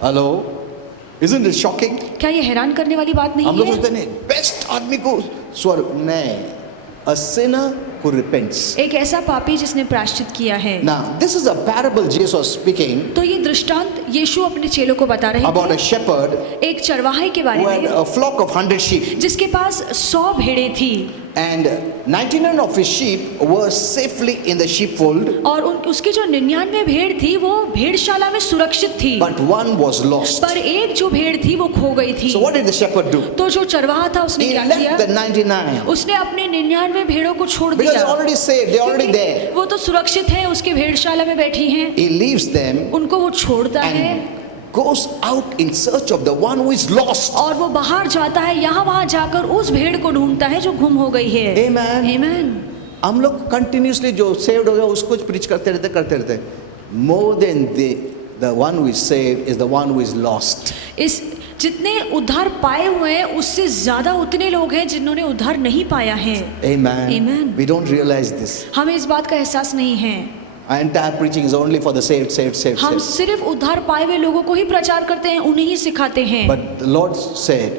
Hello? Isn't it shocking? क्या ये हैरान करने वाली बात हम नहीं लोग है? सोचते हैं बेस्ट आदमी को स्वर्ग, नहीं. A sinner who repents. एक ऐसा पापी जिसने प्रायश्चित किया है। Now, this is a parable Jesus was speaking तो ये दृष्टांत यीशु अपने चेलों को बता रहे about a थे, shepherd एक चरवाहे के बारे who had में a flock of 100 sheep. जिसके पास 100 भेड़ें थी And 99 of his sheep were safely in the sheepfold, और उसकी जो 99 भेड़ थी वो भेड़शाला में सुरक्षित थी, but one was lost. पर एक जो भेड़ थी वो खो गई थी। So what did the shepherd do? तो जो चरवाहा था उसने He क्या left किया? the 99 उसने अपने 99 भेड़ों को छोड़ because दिया, they're already saved, they're already there. क्योंकि वो तो सुरक्षित है, उसके भेड़शाला में बैठी हैं। He leaves them उनको वो छोड़ता है and goes out in search of the one who is lost. और वो बाहर जाता है, यहाँ वहाँ जाकर उस भेड़ को ढूंढता है जो गुम हो गई है। Amen. Amen. हम लोग कंटिन्यूसली जो सेव्ड हो गया उसको प्रीच करते रहते। More than the one who is saved is the one who is lost. इस जितने उद्धार पाए हुए हैं उससे ज्यादा उतने लोग हैं जिन्होंने उद्धार नहीं पाया है। Amen. Amen. We don't realize this. हमें इस बात का एहसास नहीं है। Entire preaching is only for the saved. हम सिर्फ उद्धार पाए हुए लोगों को ही प्रचार करते हैं, उन्हें ही सिखाते हैं। But the Lord said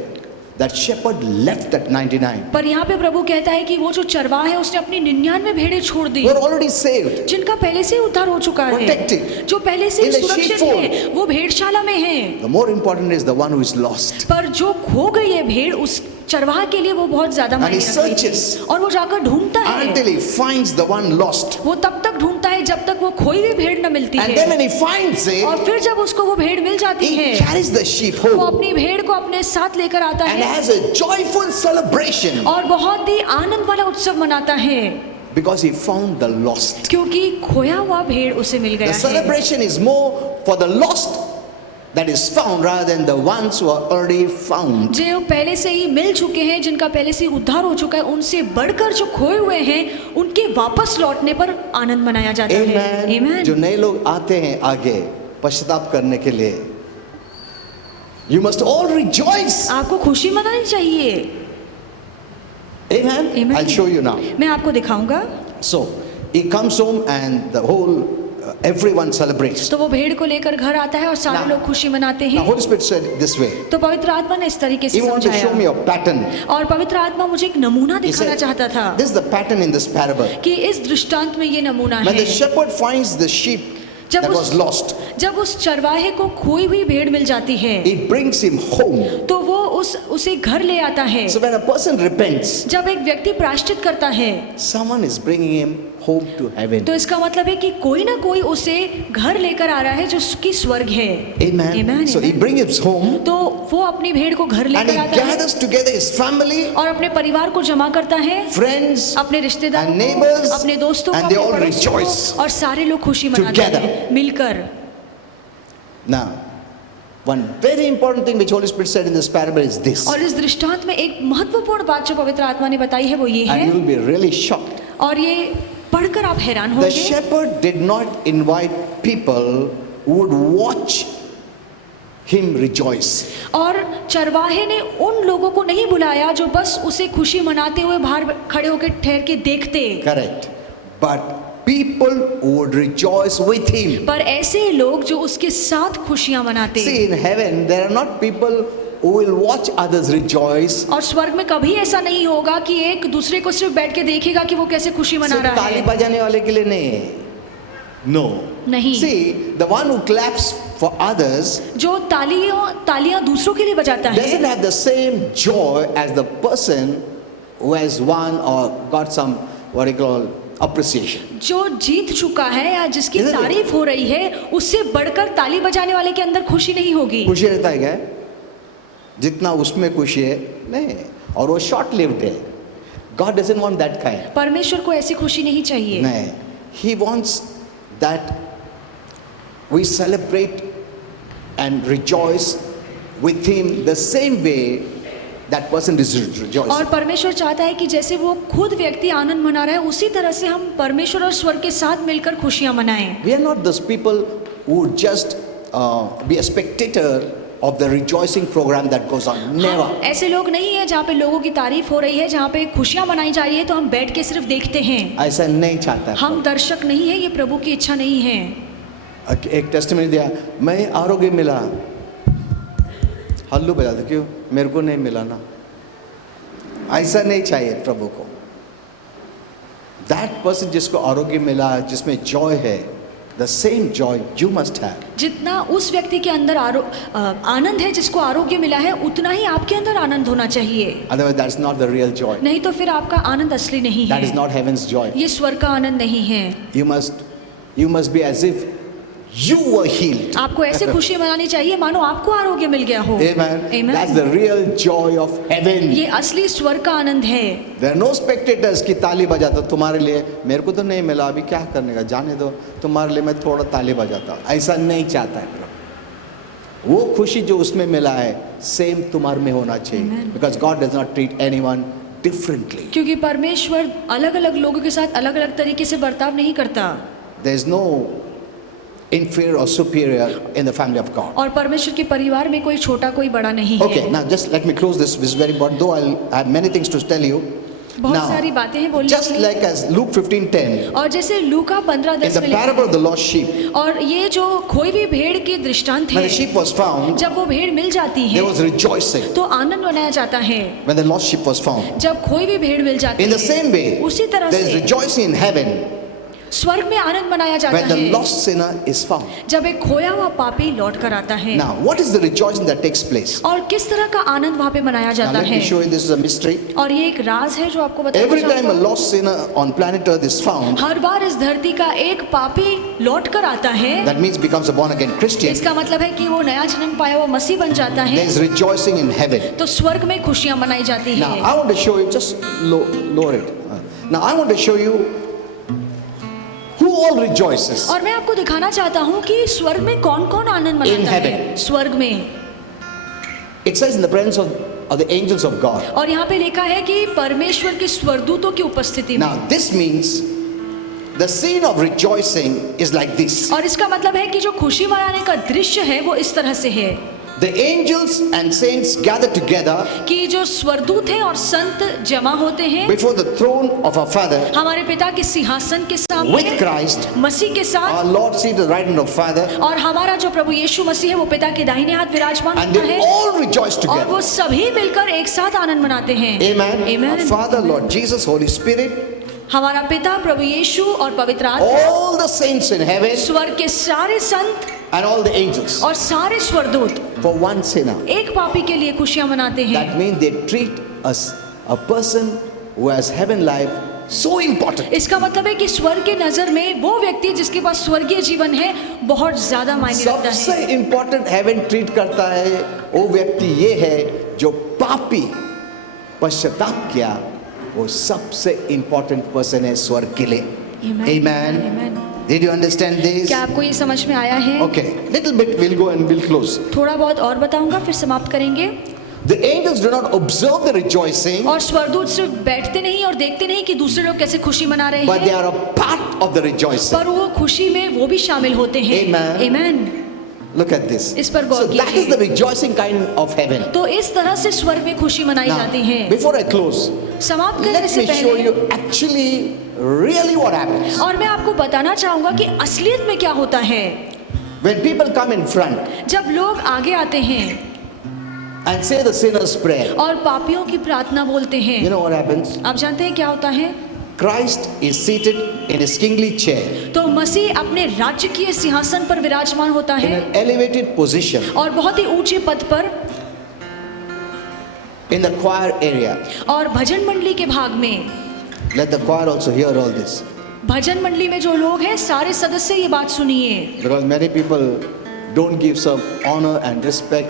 that shepherd left that 99. पर यहाँ पे प्रभु कहता है कि वो जो चरवाहा है उसने अपनी 99 भेड़ें छोड़ दी, Were already saved, जिनका पहले से ही उद्धार हो चुका है, protected, जो पहले से ही in the सुरक्षित sheepfold. है, वो भेड़शाला में है। The more important is the one who is lost. पर जो खो गई है भेड़, उस चरवाहा के लिए वो बहुत ज्यादा And he मायने रखती है। searches और वो जाकर ढूंढता है, until he finds the one lost. वो तब तक ढूंढता है जब तक वो खोई हुई भेड़ न मिलती And then है। when he finds it, और फिर जब उसको वो भेड़ मिल जाती he है, carries the sheep वो home अपनी भेड़ को अपने साथ लेकर आता and है has a joyful celebration और बहुत ही आनंद वाला उत्सव मनाता है, because he found the lost. क्योंकि खोया हुआ भेड़ उसे मिल The गया है। celebration is more for the lost that is found rather than the ones who are already found. जो पहले से ही मिल चुके हैं, जिनका पहले से ही उद्धार हो चुका है, उनसे बढ़कर जो खोए हुए हैं उनके वापस लौटने पर आनंद मनाया जाता है। Amen. Amen. जो नए लोग आते हैं आगे पश्चाताप करने के लिए, you must all rejoice. आपको खुशी मनानी चाहिए। Amen. Amen. I'll show you now. मैं आपको दिखाऊंगा। So he comes home and the whole everyone celebrates. तो वो भेड़ को लेकर घर आता है और सारे Now- लोग खुशी मनाते Now हैं। Holy Spirit said this way. तो पवित्र आत्मा ने इस तरीके से He wanted to show me समझाया a pattern. और पवित्र आत्मा मुझे एक नमूना He दिखाना said, चाहता था this is the pattern in this parable. कि इस दृष्टांत में ये नमूना When है। the shepherd finds the sheep जब that उस- was lost, जब उस चरवाहे को खोई हुई भेड़ मिल जाती है he brings him home. तो वो उसे घर ले आता है। So when a person repents, जब एक व्यक्ति प्रायश्चित करता है someone is bringing him home to heaven. तो इसका मतलब है कि कोई ना कोई उसे घर लेकर आ रहा है जो उसकी स्वर्ग है। Amen. Amen, So he amen. brings him home तो वो अपनी भेड़ को घर and लेकर he आता है gathers together his family, और अपने परिवार को जमा करता है, friends, अपने रिश्तेदारों and neighbors, को, अपने दोस्तों को, and they अपने all पड़ोसियों rejoice को, और सारे लोग खुशी मनाते together. हैं मिलकर। Now, one very important thing which Holy Spirit said in this parable is this, और इस दृष्टांत में एक महत्वपूर्ण बात जो पवित्र आत्मा ने बताई है वो ये and you है, will be really shocked. और ये पढ़कर आप हैरान The होंगे। shepherd did not invite people who would watch him rejoice. और चरवाहे ने उन लोगों को नहीं बुलाया जो बस उसे खुशी मनाते हुए बाहर खड़े होकर ठहर के देखते, Correct. But people who would rejoice with him. पर ऐसे लोग जो उसके साथ खुशियां मनाते। See, in heaven, there are not people who will watch others rejoice. और स्वर्ग में कभी ऐसा नहीं होगा कि एक दूसरे को सिर्फ बैठ के देखेगा कि वो कैसे खुशी मना सिर्फ रहा ताली है। बजाने वाले के लिए नहीं है. No. नहीं। See, the one who claps for others जो तालियां दूसरों के लिए बजाता doesn't है, have the same joy as the person who has won or got some, what you call, appreciation. जो जीत चुका है या जिसकी Isn't it? तारीफ हो रही है, उससे बढ़कर ताली बजाने वाले के अंदर खुशी नहीं होगी। खुशी रहता है क्या? जितना उसमें खुशी है नहीं, और वो शॉर्ट लिव्ड है. God doesn't want that kind. परमेश्वर को ऐसी खुशी नहीं चाहिए। नहीं, He wants that we celebrate and rejoice with Him the same way that person is और rejoicing. परमेश्वर चाहता है कि जैसे वो खुद व्यक्ति आनंद मना रहा है, उसी तरह से हम परमेश्वर और स्वर्ग के साथ मिलकर खुशियां मनाएं। We are not those people who would just be a spectator of the rejoicing program that goes on. Never. हम ऐसे लोग नहीं है जहाँ पे लोगों की तारीफ हो रही है, जहाँ पे खुशियां मनाई जा रही है तो हम बैठ के सिर्फ देखते हैं। ऐसा नहीं चाहता. हम दर्शक नहीं है, ये प्रभु की इच्छा नहीं है। एक टेस्टिमनी दिया, मैं आरोग्य मिला, हल्लू बजाते, क्यों? मेरे को नहीं मिला ना. ऐसा नहीं चाहिए प्रभु को. दैट पर्सन जिसको आरोग्य मिला, जिसमें जॉय है, the same joy you must have. जितना उस व्यक्ति के अंदर आनंद है, जिसको आरोग्य मिला है, उतना ही आपके अंदर आनंद होना चाहिए। Otherwise that's not the real joy. नहीं तो फिर आपका आनंद असली नहीं That is है, not heaven's joy. ये स्वर्ग का आनंद नहीं है। You must be as if you were healed. आपको ऐसे खुशी मनानी चाहिए मानो आपको आरोग्य मिल गया हो। Amen. Amen. That's the real joy of heaven. ये असली स्वर्ग का आनंद है। There are no spectators की ताली बजाता तुम्हारे लिए, मेरे को तो नहीं मिला, अभी क्या करने का, जाने दो, तुम्हारे लिए मैं थोड़ा ताली बजाता. ऐसा नहीं चाहता है प्रभु. वो खुशी जो उसमें मिला है, सेम तुम्हारे में होना चाहिए. Amen. Because God does not treat anyone differently. क्योंकि परमेश्वर अलग अलग लोगों के साथ अलग अलग तरीके से बर्ताव नहीं करता। There is no inferior or superior in the family of God. और परमेश्वर के परिवार में कोई छोटा कोई बड़ा नहीं Okay, है। now just let me close this. This is very important. Though I have many things to tell you, बहुत सारी बातें हैं बोलने just के लिए। like as Luke 15:10, और जैसे लूका 15:10 in the में लिखा parable of है, the lost sheep, और ये जो खोई हुई भेड़ की दृष्टांत when है, the sheep was found, जब वो भेड़ मिल जाती है there was rejoicing. तो आनंद मनाया जाता है। When the lost sheep was found, जब खोई हुई भेड़ मिल जाती in the है, same way, उसी तरह there is से rejoicing in heaven स्वर्ग में आनंद मनाया जाता when the है lost sinner is found. जब एक खोया हुआ पापी लौट कर आता है। Now, what is the rejoicing that takes place? और किस तरह का आनंद वहाँ पे मनाया Now, जाता let है। me show you, this is a mystery. और ये एक राज है जो आपको बताना Every time a चाहूंगा। lost sinner on planet Earth is found, हर बार इस धरती का एक पापी लौट कर आता है, that means becomes a born again Christian. इसका मतलब है कि वो नया जन्म पाया हुआ मसीह बन जाता There है, is rejoicing in heaven. तो स्वर्ग में खुशियां मनाई जाती Now, है। I want to show you, just lower it. Now, I want to show you who all rejoices. और मैं आपको दिखाना चाहता हूँ कि स्वर्ग में कौन कौन आनंद मनाता है। heaven. स्वर्ग में, It says in the presence of the angels of God. और यहाँ पे लिखा है कि परमेश्वर के स्वर्गदूतों की उपस्थिति में। Now, this means the scene of rejoicing is like this. और इसका मतलब है कि जो खुशी मनाने का दृश्य है वो इस तरह से है The angels and saints gather together कि जो स्वर्गदूत हैं और संत जमा होते हैं before the throne of our Father हमारे पिता के सिंहासन के with सामने, Christ, मसीह के साथ, our Lord seated at the right hand of Father, और हमारा जो प्रभु यीशु मसीह है वो पिता के दाहिने हाथ विराजमान and होता they है, all rejoice और together. वो सभी मिलकर एक साथ आनंद मनाते हैं। Amen. Amen. Our Father, Lord Jesus, Holy Spirit, हमारा पिता, प्रभु यीशु और पवित्र आत्मा, all the saints in heaven, स्वर्ग के सारे संत and all the angels और सारे स्वर्गदूत for one sinner. एक पापी के लिए खुशियां मनाते हैं। That means they treat us, a person who has heaven life, so important. इसका मतलब है कि स्वर्ग के नजर में वो व्यक्ति जिसके पास स्वर्गीय जीवन है बहुत ज्यादा मायने रखता सबसे है। इंपॉर्टेंट हेवन ट्रीट करता है वो व्यक्ति ये है जो पापी पश्चाताप किया, वो सबसे इंपॉर्टेंट पर्सन है स्वर्ग के लिए। Amen. Amen. Amen. Did you understand this? क्या आपको ये समझ में आया है? Okay, little bit we'll go and we'll close. थोड़ा बहुत और बताऊंगा फिर समाप्त करेंगे। The angels do not observe the rejoicing, और स्वर्गदूत सिर्फ बैठते नहीं और देखते नहीं कि दूसरे लोग कैसे खुशी मना रहे but they हैं, are a part of the rejoicing. पर वो खुशी में वो भी शामिल होते हैं। Amen. Amen. Look at this. इस पर गौर So that is कीजिए। the rejoicing kind of heaven. तो इस तरह से स्वर्ग में खुशी मनाई जाती है। Now, before I close, समाप्त करने let से me show पहले you actually really what happens. और मैं आपको बताना चाहूंगा कि असलियत में क्या होता है। When people come in front जब लोग आगे आते हैं and say the sinner's prayer, और पापियों की प्रार्थना बोलते you हैं, know what happens? आप जानते हैं क्या होता है? Christ is seated in his kingly chair तो मसीह अपने राजकीय सिंहासन पर विराजमान होता in है an elevated position और बहुत ही ऊंचे पद पर, in the choir area. और भजन मंडली के भाग में, Let the choir also hear all this, भजन मंडली में जो लोग हैं सारे सदस्य ये बात सुनिए, because many people don't give some honor and respect,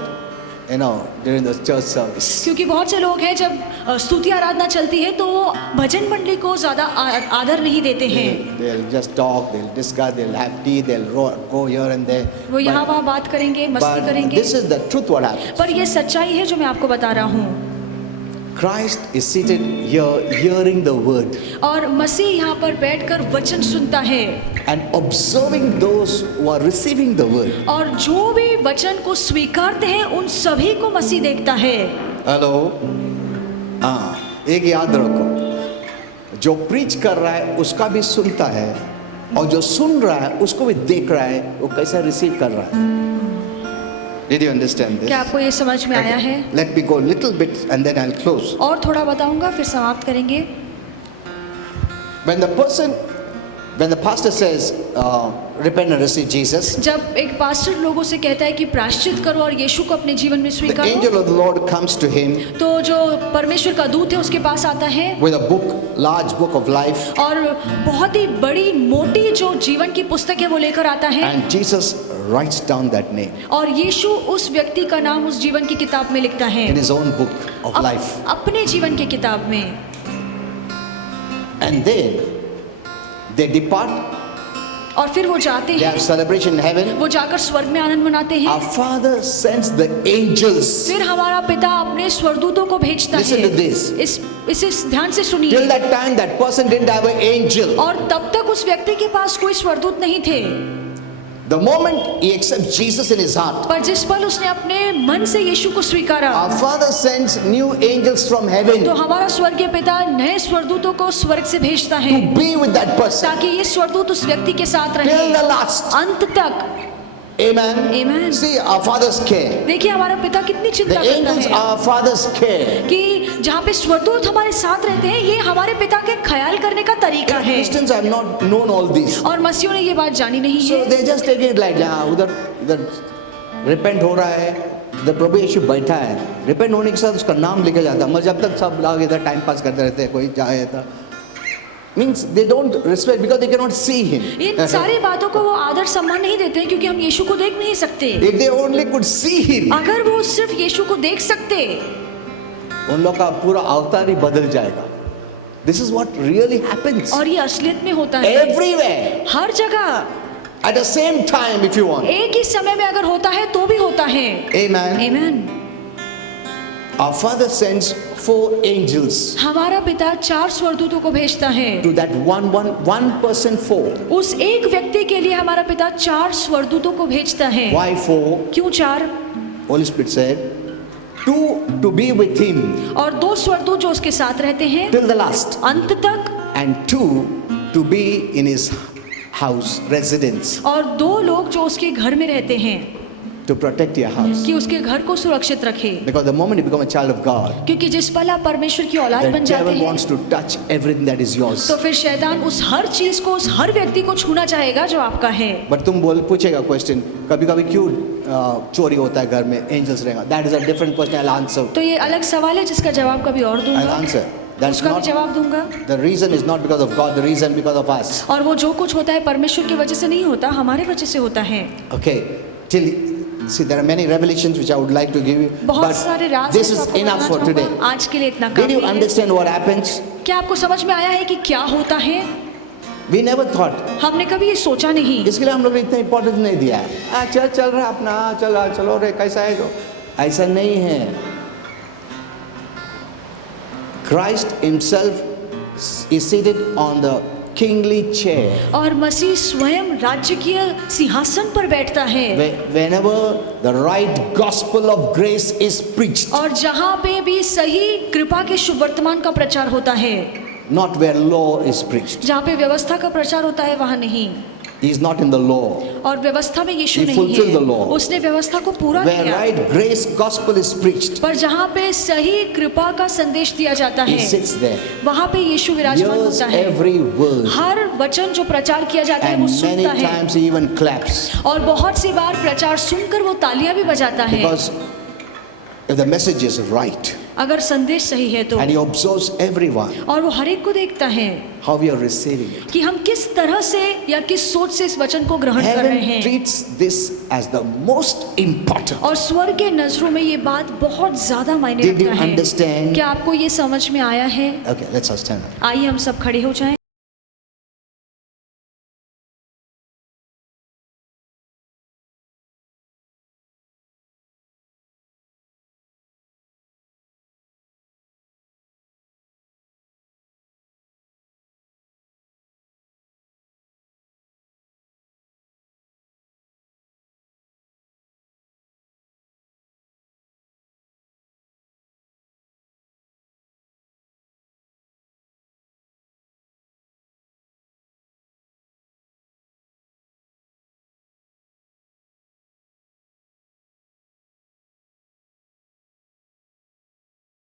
you know, during the church service. क्योंकि बहुत से लोग हैं जब स्तुति आराधना चलती है तो वो भजन मंडली को ज्यादा आदर नहीं देते हैं। They'll just talk, they'll discuss, they'll have tea, they'll go here and there. वो यहाँ वहाँ बात करेंगे, मस्ती But करेंगे, this is the truth what happens. पर ये सच्चाई है जो मैं आपको बता रहा हूँ। Christ is seated here hearing the word और मसीह यहाँ पर बैठकर वचन सुनता है, and observing those who are receiving the word. और जो भी वचन को स्वीकारते हैं उन सभी को मसीह देखता है। हेलो, हाँ, एक याद रखो, जो प्रीच कर रहा है उसका भी सुनता है और जो सुन रहा है उसको भी देख रहा है वो कैसा रिसीव कर रहा है। Did you understand this? क्या आपको ये समझ में आया है? Let me go a little bit and then I'll close. और थोड़ा बताऊंगा फिर समाप्त करेंगे। When the pastor says, repent and receive Jesus, जब एक पास्टर लोगों से कहता है कि प्रायश्चित करो और यीशु को अपने जीवन में the स्वीकारो, angel of the Lord comes to him तो जो परमेश्वर का दूत है उसके पास आता है with a book, large book of life, और बहुत ही बड़ी मोटी जो जीवन की पुस्तक है वो लेकर आता है, and Jesus writes down that name और यीशु उस व्यक्ति का नाम उस जीवन की किताब में लिखता है, in his own book of life. अपने जीवन की किताब में। And then they depart, और फिर वो जाते they हैं, have celebration in heaven. वो जाकर स्वर्ग में आनंद मनाते हैं। Our Father sends the angels. फिर हमारा पिता अपने स्वर्गदूतों को भेजता Listen है। to this. इसे ध्यान से Till सुनिए। that time, that person didn't have an angel. और तब तक उस व्यक्ति के पास कोई स्वर्गदूत नहीं थे। The moment he accepts Jesus in his heart, पर जिस पल उसने अपने मन से यीशु को स्वीकारा, our Father sends new angels from heaven तो हमारा स्वर्गीय पिता नए स्वर्गदूतों को स्वर्ग से भेजता है to be with that person ताकि ये स्वर्गदूत उस व्यक्ति के साथ till रहे the last. अंत तक। Amen. Amen. See, our Father's care. देखिए हमारा पिता कितनी The चिंता करता angels है are our Father's care. कि जहाँ पे स्वर्गदूत हमारे साथ रहते हैं, ये हमारे पिता के ख्याल करने का तरीका है। Christians have not known all this. और मसीहों ने ये बात जानी नहीं So है, they just take it like, उधर रिपेंट हो रहा है, इधर प्रभु यीशु बैठा है, रिपेंट होने के साथ उसका नाम लिखा जाता है, मगर जब तक सब लोग इधर टाइम पास करते रहते हैं, कोई जाए था, means they don't respect because they cannot see him. इन सारी बातों को वो आदर सम्मान नहीं देते हैं क्योंकि हम यीशु को देख नहीं सकते। If they only could see him, अगर वो सिर्फ यीशु को देख सकते उन लोग का पूरा अवतार ही बदल जाएगा. This is what really happens और ये असलियत में होता है everywhere हर जगह at the same time if you want. एक ही समय में अगर होता है तो भी होता है। Amen. आमीन। Our Father sends 4 angels हमारा पिता 4 स्वर्गदूतों को भेजता है to that one person 4. उस एक व्यक्ति के लिए हमारा पिता 4 स्वर्गदूतों को भेजता है। Why 4? क्यों 4? Holy Spirit said 2 to be with him और 2 स्वर्गदूत जो उसके साथ रहते हैं till the last अंत तक, and 2 to be in his house residence और 2 लोग जो उसके घर में रहते हैं to protect your house. कि उसके घर को सुरक्षित रखे। Because the moment you become a child of God, क्योंकि जिस पल आप परमेश्वर की औलाद the बन जाते devil हैं wants to touch everything that is yours. तो फिर शैतान उस हर चीज को, उस हर व्यक्ति को छूना चाहेगा जो आपका है। But तुम पूछेगा क्वेश्चन, कभी कभी क्यों चोरी होता है घर में, एंजल्स रहेगा, that is a different question. I'll answer. तो ये अलग सवाल है जिसका जवाब कभी और I'll दूंगा, answer. That's उसका भी not, जवाब दूंगा। the reason is not because of God, the reason because of us. और वो जो कुछ होता है परमेश्वर की वजह से नहीं होता, हमारे वजह से होता है। Okay, see, there are many revelations which I would like to give you, बहुत सारे but राज this हैं is जो आपको enough बताना for today. चाहूंगा। आज के लिए इतना Did you काफी है। understand what happens? क्या आपको समझ में आया है कि क्या होता है? We never thought. हमने कभी ये सोचा नहीं। इसके लिए हम लोग ने इतना इम्पोर्टेंस नहीं दिया है। चल रहा है अपना, चलो रे, कैसा है तो ऐसा नहीं है। Christ himself is seated on the kingly chair. और मसीह स्वयं राजकीय सिंहासन पर बैठता है। Whenever the right gospel of grace is preached, और जहाँ पे भी सही कृपा के शुभ वर्तमान का प्रचार होता है, not where law is preached. जहाँ पे व्यवस्था का प्रचार होता है वहाँ नहीं। He is not in the law. और व्यवस्था में यीशु He नहीं fulfilled the है, law. उसने व्यवस्था को पूरा Where किया। right grace gospel is preached, पर जहाँ पे सही कृपा का संदेश दिया जाता he है, sits there, वहाँ पे यीशु विराजमान hears होता है। every word, हर वचन जो प्रचार किया जाता है वो and many सुनता है, times he even claps. और बहुत सी बार प्रचार सुनकर वो तालियां भी बजाता है। Because if the message is right, अगर संदेश सही है तो, and he observes everyone, और वो हर एक को देखता है how we are receiving it. कि हम किस तरह से या किस सोच से इस वचन को ग्रहण कर रहे Heaven हैं। treats this as the most important. और स्वर्ग के नजरों में ये बात बहुत ज्यादा मायने Did you रखता है। understand? क्या आपको ये समझ में आया है? Okay, let's stand up. आइए हम सब खड़े हो जाएं।